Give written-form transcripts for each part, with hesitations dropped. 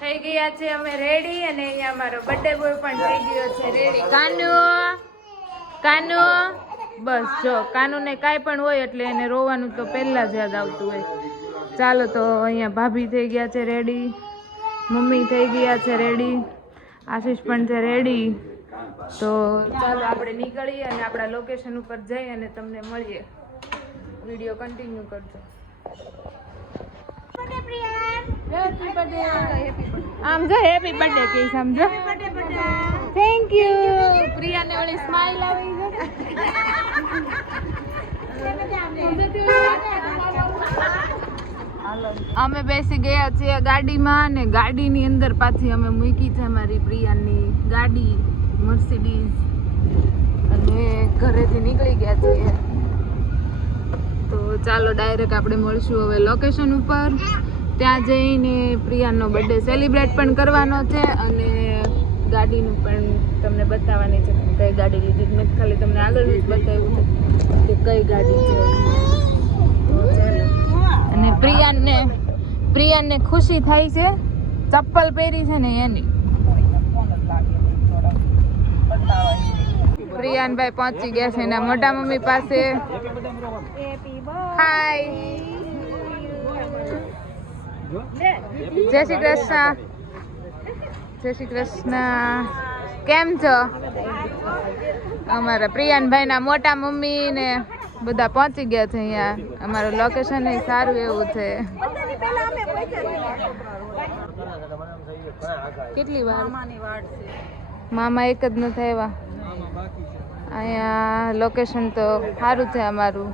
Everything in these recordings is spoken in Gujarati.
થઈ ગયા છે અમે રેડી અને અહીંયા અમારો બર્થડે બોય પણ થઈ ગયો છે રેડી. કાનુ કાનુ બસ જો કાનુને કાંઈ પણ હોય એટલે એને રોવાનું તો પહેલા જ યાદ આવતું હોય. ચાલો તો અહીંયા ભાભી થઈ ગયા છે રેડી, મમ્મી થઈ ગયા છે રેડી, આશીષ પણ છે રેડી. તો ચાલો આપણે નીકળીએ અને આપણા લોકેશન ઉપર જઈ અને તમને મળીએ. વિડીયો કન્ટિન્યુ કરજો. આમ જો હેપી બર્થડે કે સમજો. Thank you. પ્રિયાને ઓલી સ્માઈલ આવી અમે બેસી ગયા છીએ ગાડીમાં અને ગાડીની અંદર પાછી અમે મૂકી છે અમારી પ્રિયાની ગાડી મર્સિડીઝ અને ઘરેથી નીકળી ગયા છીએ. તો ચાલો ડાયરેક્ટ આપણે મળશું હવે લોકેશન ઉપર. ત્યાં જઈને પ્રિયાનો બર્થડે સેલિબ્રેટ પણ કરવાનો છે અને ગાડીનું પણ તમને બતાવવાની છે કઈ ગાડી લીધી. મેં ખાલી તમને આગળ જ બતાવ્યું છે કે કઈ ગાડી છે. અને પ્રિયાને ખુશી થાય છે, ચપ્પલ પહેરી છે ને એની. પ્રિયાનભાઈ પહોંચી ગયા છે એના મોટા મમ્મી પાસે. હાય, જય શ્રી કૃષ્ણ. જય શ્રી કૃષ્ણ. કેમ છો? અમારા પ્રિયાનભાઈના મોટા મમ્મી ને બધા પહોંચી ગયા છે અહીંયા. અમારું લોકેશન એ સારું એવું છે. કેટલી વાર? મામા એક જ નથી આવ્યા. અહીંયા લોકેશન તો સારું છે અમારું.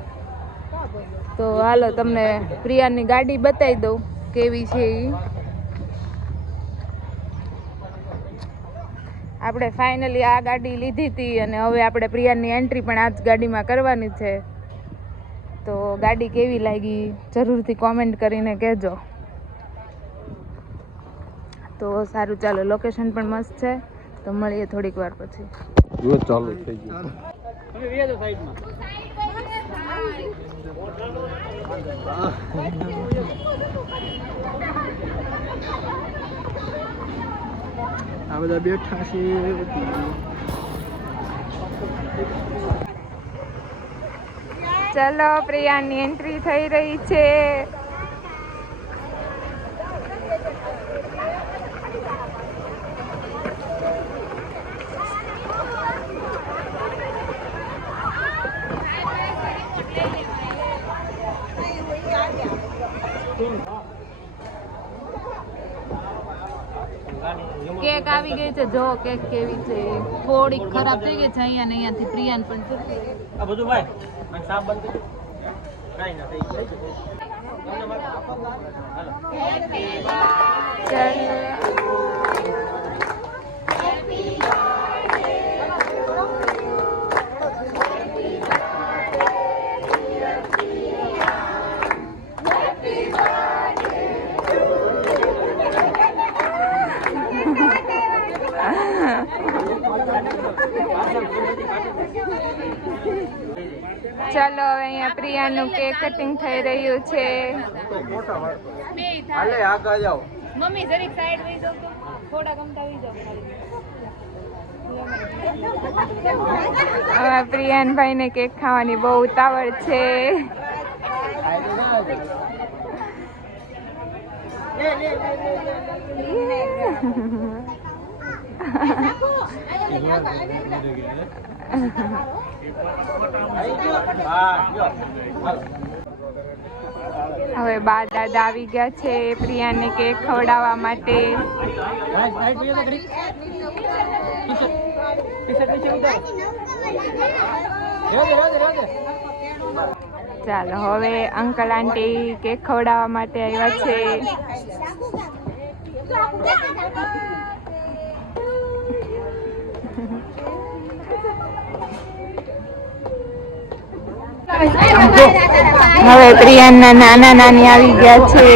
તો હાલો તમને પ્રિયાની ગાડી બતાવી દઉં કેવી છે એ. આપણે ફાઇનલી આ ગાડી લીધી હતી અને હવે આપણે પ્રિયાની એન્ટ્રી પણ આ જ ગાડીમાં કરવાની છે. તો ગાડી કેવી લાગી જરૂરથી કોમેન્ટ કરીને કહેજો. તો સારું ચાલો, લોકેશન પણ મસ્ત છે. તો મળીએ થોડીક વાર પછી. ચાલુ થઈ ગયું. આ બધા બેઠા છે. ચલો પ્રિયાની એન્ટ્રી થઈ રહી છે. કેક આવી ગઈ છે. જો કેક કેવી છે. થોડીક ખરાબ થઈ ગઈ છે અહીંયા ને અહીંયાથી પ્રિયાન પણ તૂટી. આ બધું ભાઈ સાફ બંધ કરી કાઈ ના થઈ ચાલો હવે અહીંયા પ્રિયાનું કેક કટિંગ થઈ રહ્યું છે. હાલે આગળ જાઓ. મમ્મી જરીક સાઈડ વઈ જાવ તો થોડા ગમતા વઈ જાવ. હવે પ્રિયાનભાઈ ને કેક ખાવાની બહુ ઉતાવળ છે. હવે બા દાદા આવી ગયા છે પ્રિયાને કેક ખવડાવવા માટે. ચાલો હવે અંકલ આંટી કેક ખવડાવવા માટે આવ્યા છે. હવે પ્રિયાના નાના નાની આવી ગયા છે.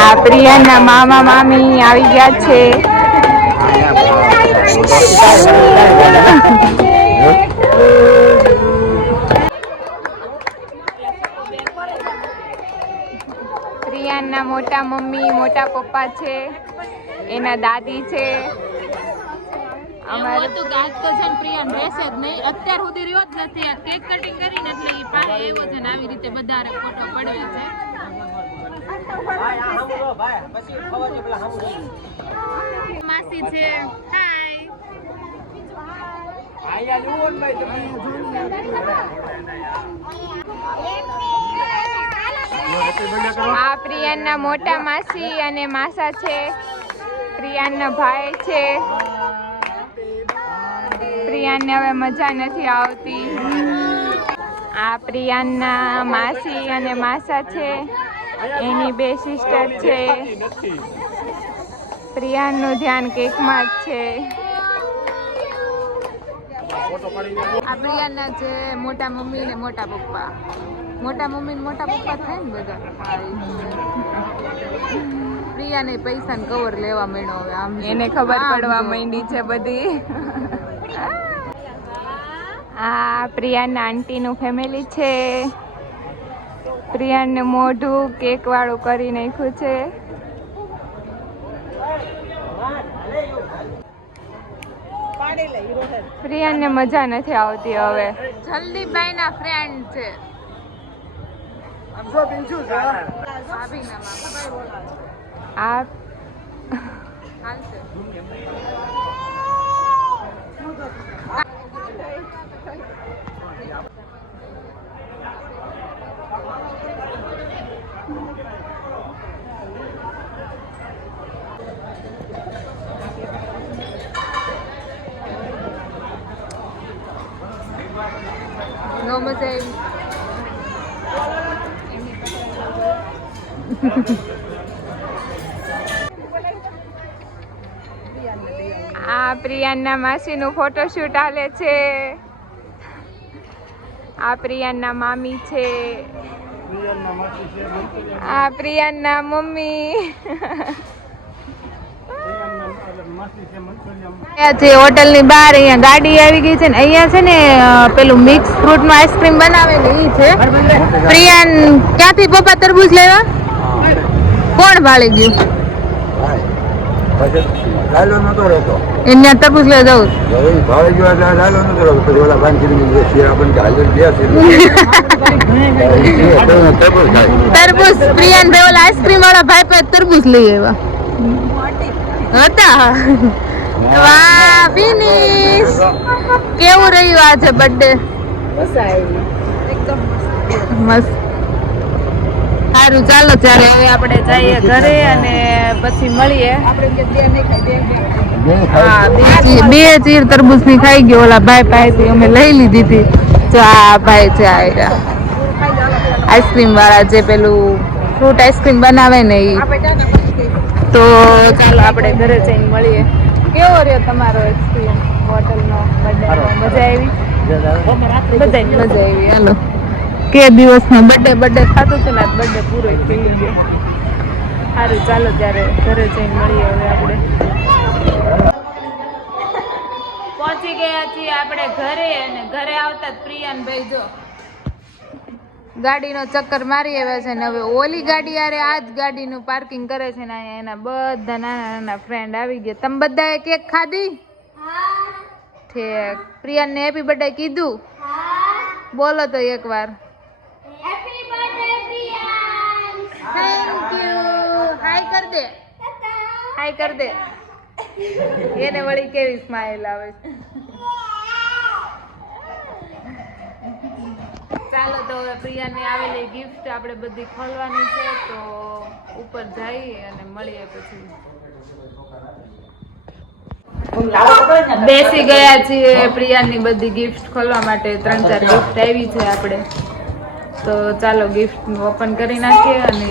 આ પ્રિયાના મામા મામી આવી ગયા છે. પ્રિયાના મોટા મમ્મી મોટા પપ્પા છે, એના દાદી છે. અમારે તો ગાજ તો છે ને પ્રિયાન રહેશે જ નહીં, અત્યાર સુધી રહ્યો જ નથી. આ કેક કટિંગ કરીને એટલે એ પાસે એવો છે ને આવી રીતે બધારે ફોટો પડવે છે. માસી છે. હાય. આ પ્રિયાના મોટા માસી અને માસા છે. પ્રિયાના ભાઈ છે. પ્રિયાને હવે મજા નથી આવતી. આ પ્રિયાના માસી અને માસા છે, એની બે સિસ્ટર છે. પ્રિયાનું ધ્યાન કેકમાં જ છે. આ પ્રિયાના છે મોટા મમ્મી ને મોટા પપ્પા. મોટા મમ્મી ને મોટા પપ્પા થાય ને બધા. પ્રિયાને પૈસા ને કવર લેવા માંડ્યો હવે. આમ એને ખબર પડવા માંડી છે બધી. આ પ્રિયાના આંટીનું ફેમિલી છે. પ્રિયાને મોઢું કેક વાળું કરી નાખ્યું છે. પ્રિયાને મજા નથી આવતી હવે. જલ્દીભાઈ ના ફ્રેન્ડ છે. આ નો મજા આવી. આ પ્રિયાના માસીનું ફોટોશૂટ હાલે છે. આ પ્રિયાના મામી છે. આ પ્રિયાના મમ્મી. હોટલ ની બહાર અહીંયા ગાડી આવી ગઈ છે ને અહીંયા છે ને પેલું મિક્સ ફ્રૂટ નું આઈસ્ક્રીમ બનાવેલી ઈ છે. પ્રિયાન ક્યાંથી પપ્પા તરબૂચ લેવા? કોણ ભાળી ગયું? એમને તરબૂચ લઈ જવું. તરબૂચ પ્રિયાન ભાઈ ઓલા આઈસ્ક્રીમ વાળા ભાઈ પાસે તરબૂચ લઈ આવ્યા હતા. વાહ ફિનિશ. કેવું રહ્યું આજે બર્થડે? મસ્ત. સારું ચાલો ત્યારે હવે આપણે જઈએ ઘરે અને પછી મળીએ. હા બે ચીર તરબૂચ ની ખાઈ ગયો ઓલા ભાઈ પાસેથી અમે લઈ લીધી હતી. જો આ ભાઈ છે આઈસ્ક્રીમ વાળા જે પેલું ફ્રૂટ આઈસ્ક્રીમ બનાવે ને એ. તો ચાલો આપણે ઘરે જઈને મળીએ. કેવો રહ્યો તમારો એક્સપિરિયન્સ હોટલનો બર્થડે? મજા આવી? બધાને મજા આવી. હાલો કે દિવસનો બર્થડે થતો હતો ને બર્થડે પૂરો થઈ ગયો. સારું ચાલો ત્યારે ઘરે જઈને મળીએ. હવે આપણે પહોંચી ગયા છીએ આપણે ઘરે. અને ઘરે આવતા જ પ્રિયાનભાઈ જો ગાડીનો ચક્કર મારી આવ્યા છે ને હવે ઓલી ગાડી યારે આ જ ગાડીનું પાર્કિંગ કરે છે ને અહીંયા એના બધા નાના નાના ફ્રેન્ડ આવી ગયા. તમે બધાએ કેક ખાધી? ઠીક. પ્રિયાનને હેપી બર્થડે કીધું? બોલો તો એકવાર. Thank you. હાય કર દે. હાય કર દે. એને વળી કેવી સ્માઈલ આવે છે. ચાલો તો હવે પ્રિયાને આવેલી ગિફ્ટ આપણે બધી ખોલવાની છે. તો ઉપર જઈએ અને મળીએ પછી. બેસી ગયા છીએ પ્રિયાની બધી ગિફ્ટ ખોલવા માટે. 3-4 ગિફ્ટ આવી છે આપણે. તો ચાલો ગિફ્ટ ઓપન કરી નાખીએ. અને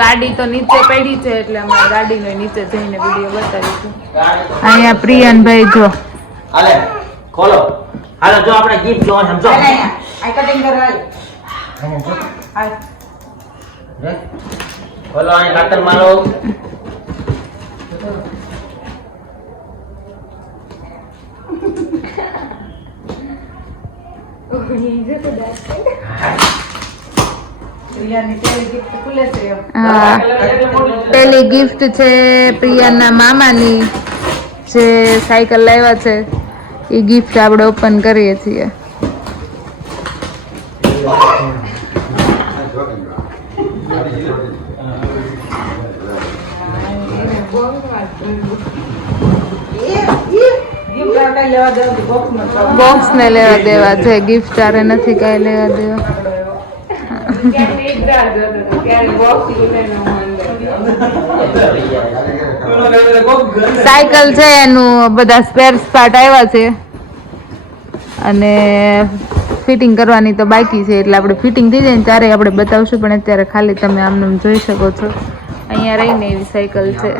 ગાડી તો નીચે પડી છે એટલે અમે ગાડીનો નીચે જઈને વિડીયો બતાવીશું. અહીંયા પ્રિયાનભાઈ જો હાલે ખોલો. હાલો જો આપણે ગિફ્ટ જોવા સમજો. આ કટિંગ કરવા હાલ ખોલો. આ કાતર મારો. હા પેલી ગિફ્ટ છે પ્રિયાના મામાની જે સાયકલ લાવ્યા છે એ ગિફ્ટ આપણે ઓપન કરીએ છીએ. બોક્સ ને લેવા દેવા છે, ગિફ્ટ તારે નથી કઈ લેવા દેવા. સાયકલ છે એનું બધા સ્પેર પાર્ટ આવ્યા છે અને ફિટિંગ કરવાની તો બાકી છે, એટલે આપણે ફિટિંગ થઈ જાય ને ત્યારે આપણે બતાવશું, પણ અત્યારે ખાલી તમે આમને જોઈ શકો છો અહીંયા રહીને એવી સાયકલ છે.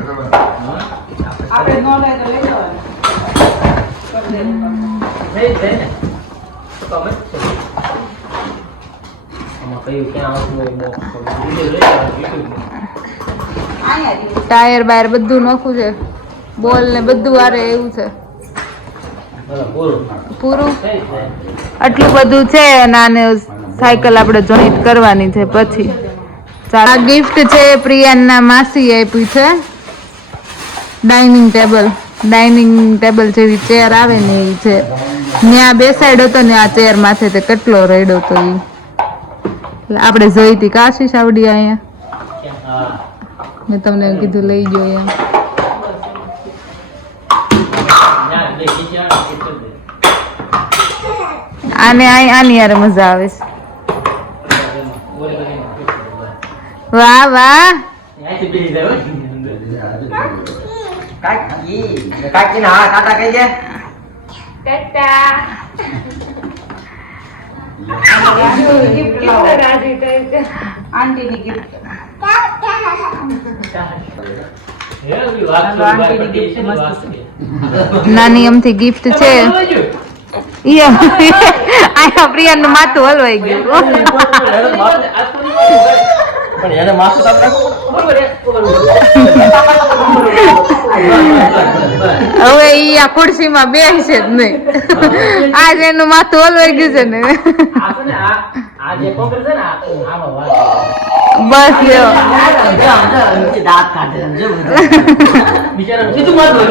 ટાયર બાયર બધું નોખું છે, બોલ ને બધું વારે એવું છે. પૂરું આટલું બધું છે અને આને સાયકલ આપણે જોઈન્ટ કરવાની છે પછી. આ ગિફ્ટ છે પ્રિયાના માસી આપ્યું છે, ડાઇનિંગ ટેબલ જેવી ચેર આવે ને એ છે. ત્યાં બેસાડ્યો હતો ને આ ચેર માથે તે કેટલો રેડ્યો હતો એ આપણે જોઈ હતી કાશી સાવડી અહીંયા મેં તમને કીધું લઈ ગયો એમ. આને આની યાર મજા આવે છે. વાહ વાહ કાકી ના ટાટા કહી દે. ટાટા આંટીની ગિફ્ટ નાની અમથી ગિફ્ટ છે. આયા પ્રિયાનું માથું હલવાઈ ગયું. પણ એને માથું હવે ઈ આ ખુરશીમાં બેસે જ નહીં. આજ એનું માથું હલવાઈ ગયું છે ને. બસ લ્યો દાંત કાઢે બિચારા સીધું માથું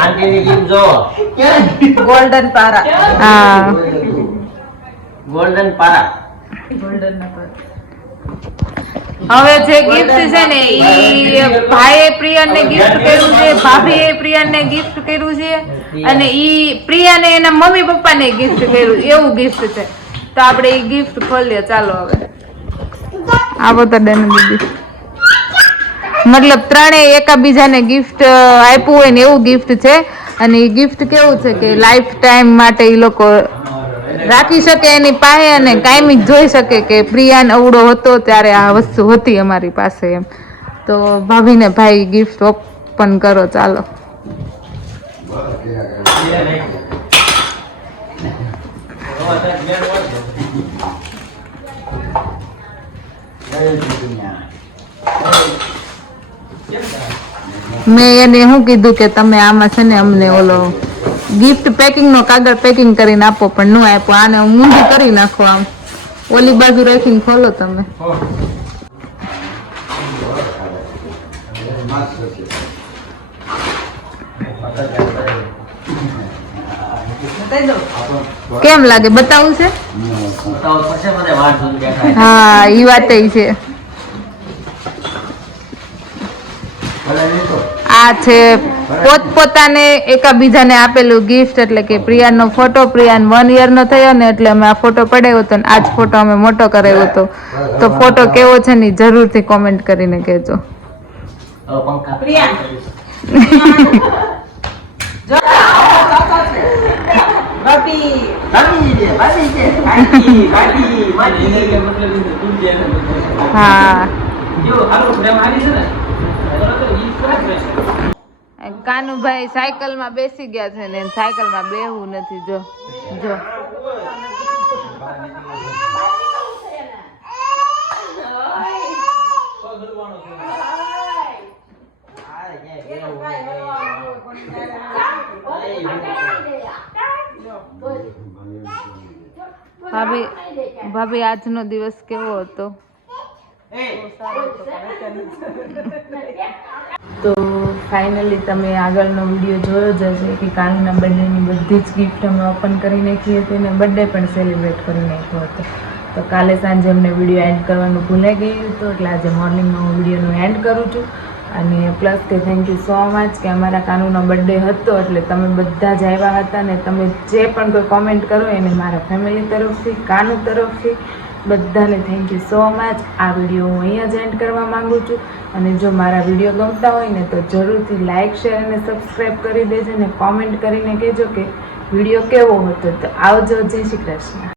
આંટીની ગિફ્ટ જો ગોલ્ડન પારા. હા ગોલ્ડન પારા. હવે જે ગિફ્ટ છે ને ઈ ભાઈએ પ્રિયાને ગિફ્ટ કર્યું છે, ભાભીએ પ્રિયાને ગિફ્ટ કર્યું છે અને ઈ પ્રિયાને એના મમ્મી પપ્પાને ગિફ્ટ કર્યું એવું ગિફ્ટ છે. તો આપણે ઈ ગિફ્ટ ખોલીએ. ચાલો હવે આવો તો ડન દીદી. મતલબ ત્રણેય એકાબીજાને ગિફ્ટ આપ્યું હોય ને એવું ગિફ્ટ છે અને એ ગિફ્ટ કેવું છે કે લાઈફ ટાઈમ માટે એ લોકો રાખી શકે એની પાસે અને કાયમી જોઈ શકે કે પ્રિયાન અવડો હતો ત્યારે આ વસ્તુ હતી અમારી પાસે એમ. તો ભાભીને ભાઈ ગિફ્ટ ઓપન કરો. ચાલો મેં એને શું કીધું કે તમે આમાં છે ને અમને ઓલો ગિફ્ટ પેકિંગ નો કાગળ પેકિંગ કરીને આપો, પણ ન આપો. આને ઊંધી કરી નાખો, આમ ઓલી બાજુ રાખીને ખોલો તમે. કેમ લાગે બતાવું છે? હા ઈ વાત છે. આ છે પોતપોતાને એકાબીજાને આપેલું ગિફ્ટ, એટલે કે પ્રિયાનો ફોટો. પ્રિયાન 1 year નો થયો ને એટલે અમે આ ફોટો પડાવ્યો હતો ને આજ ફોટો અમે મોટો કરાવ્યો હતો. તો ફોટો કેવો છે ને જરૂરથી કોમેન્ટ કરીને કહેજો. હા કાનુભાઈ સાયકલ માં બેસી ગયા છે ને સાયકલ માં બેહવું નથી. જો જો ભાભી આજનો દિવસ કેવો હતો? તો ફાઇનલી તમે આગળનો વિડીયો જોયો જ હશે કે કાનુના બર્થડેની બધી જ ગિફ્ટ અમે ઓપન કરી નાખી હતી અને બર્થડે પણ સેલિબ્રેટ કરી નાખ્યો હતો. તો કાલે સાંજે અમને વિડીયો એન્ડ કરવાનું ભૂલાઈ ગયું હતું, એટલે આજે મોર્નિંગમાં હું વિડીયોનું એન્ડ કરું છું. અને પ્લસ કે થેન્ક યુ સો મચ કે અમારા કાનુનો બર્થડે હતો એટલે તમે બધા જ આવ્યા હતા ને તમે જે પણ કોઈ કોમેન્ટ કરો એને મારા ફેમિલી તરફથી, કાનુ તરફથી બધાને થેન્ક યુ સો મચ. આ વિડીયો હું અહીંયા જ એન્ડ કરવા માગું છું. અને જો મારા વિડીયો ગમતા હોય ને તો જરૂરથી લાઇક, શેર અને સબસ્ક્રાઈબ કરી દેજો ને કોમેન્ટ કરીને કહેજો કે વિડીયો કેવો હતો. તો આવજો, જય શ્રી કૃષ્ણ.